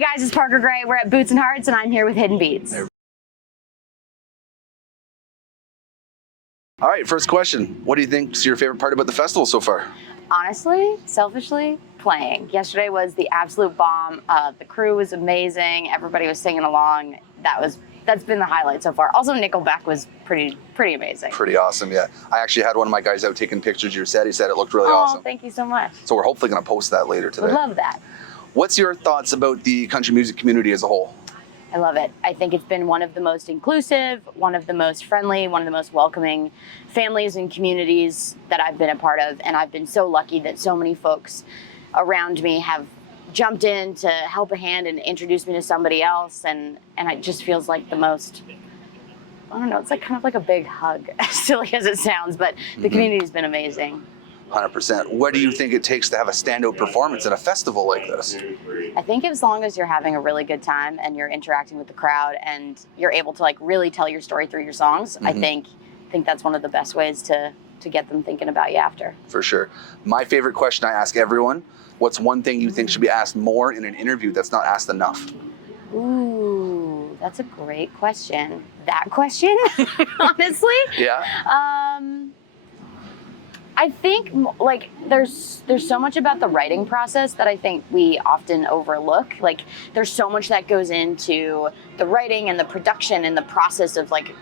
Hey guys, it's Parker Graye. We're at Boots and Hearts, and I'm here with Hidden Beats. All right, first question. What do you think is your favorite part about the festival so far? Honestly, selfishly, playing. Yesterday was the absolute bomb. The crew was amazing. Everybody was singing along. That's been the highlight so far. Also, Nickelback was pretty amazing. Pretty awesome, yeah. I actually had one of my guys out taking pictures of your set. He said it looked really awesome. Thank you so much. So we're hopefully going to post that later today. Would love that. What's your thoughts about the country music community as a whole? I love it. I think it's been one of the most inclusive, one of the most friendly, one of the most welcoming families and communities that I've been a part of. And I've been so lucky that so many folks around me have jumped in to help a hand and introduce me to somebody else. And it just feels like the most, I don't know, it's like kind of like a big hug, as silly as it sounds, but the community's been amazing. 100%. What do you think it takes to have a standout performance at a festival like this? I think as long as you're having a really good time and you're interacting with the crowd and you're able to like really tell your story through your songs, I think that's one of the best ways to get them thinking about you after. For sure. My favorite question I ask everyone, what's one thing you think should be asked more in an interview that's not asked enough? Ooh, that's a great question. That question, honestly? Yeah. I think like there's so much about the writing process that I think we often overlook. Like there's so much that goes into the writing and the production and the process of like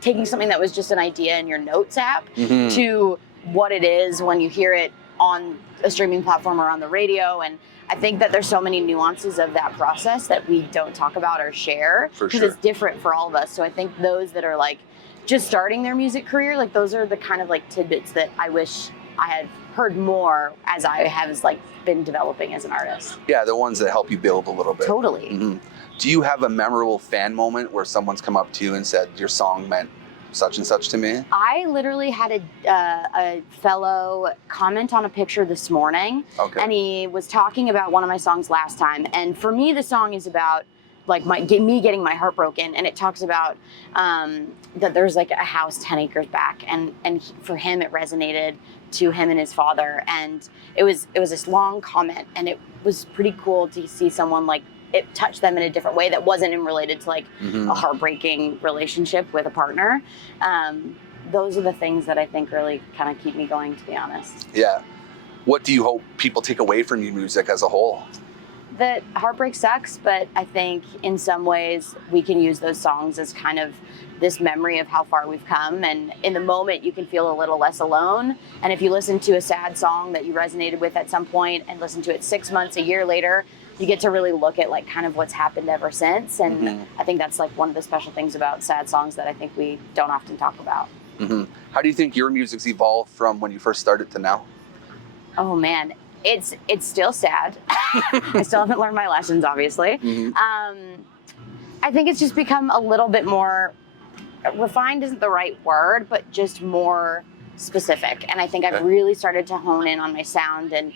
taking something that was just an idea in your notes app to what it is when you hear it on a streaming platform or on the radio. And I think that there's so many nuances of that process that we don't talk about or share because it's different for all of us. So I think those that are like just starting their music career, like those are the kind of like tidbits that I wish I had heard more as I have like been developing as an artist. Yeah, the ones that help you build a little bit. Totally. Do you have a memorable fan moment where someone's come up to you and said, your song meant such and such to me? I literally had a fellow comment on a picture this morning, and he was talking about one of my songs last time. And for me, the song is about like me getting my heart broken, and it talks about that there's like a house 10 acres back, and for him it resonated to him and his father, and it was this long comment, and it was pretty cool to see someone like it touched them in a different way that wasn't related to like a heartbreaking relationship with a partner. Those are the things that I think really kind of keep me going, to be honest. Yeah. What do you hope people take away from your music as a whole? That heartbreak sucks, but I think in some ways we can use those songs as kind of this memory of how far we've come. And in the moment, you can feel a little less alone. And if you listen to a sad song that you resonated with at some point and listen to it 6 months, a year later, you get to really look at like kind of what's happened ever since. And I think that's like one of the special things about sad songs that I think we don't often talk about. How do you think your music's evolved from when you first started to now? Oh man. It's still sad. I still haven't learned my lessons, obviously. I think it's just become a little bit more refined isn't the right word, but just more specific. And I think I've really started to hone in on my sound and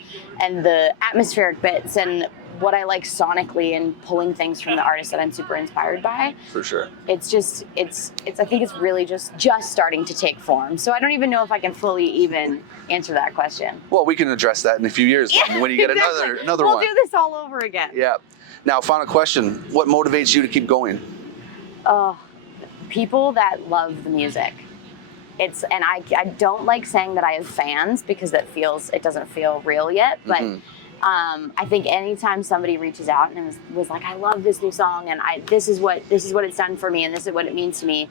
the atmospheric bits and what I like sonically and pulling things from the artists that I'm super inspired by. For sure. It's I think it's really just starting to take form. So I don't even know if I can fully even answer that question. Well, we can address that in a few years when you get another one. We'll do this all over again. Yeah. Now, final question. What motivates you to keep going? People that love the music. And I don't like saying that I have fans because it doesn't feel real yet, but I think anytime somebody reaches out and was like, I love this new song and this is what it's done for me and this is what it means to me,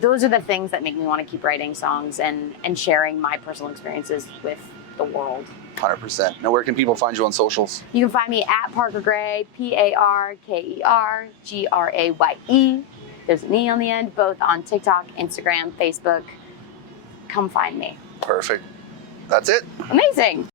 those are the things that make me want to keep writing songs and sharing my personal experiences with the world. 100%. Now, where can people find you on socials? You can find me at Parker Graye, ParkerGraye. There's an E on the end, both on TikTok, Instagram, Facebook. Come find me. Perfect. That's it. Amazing.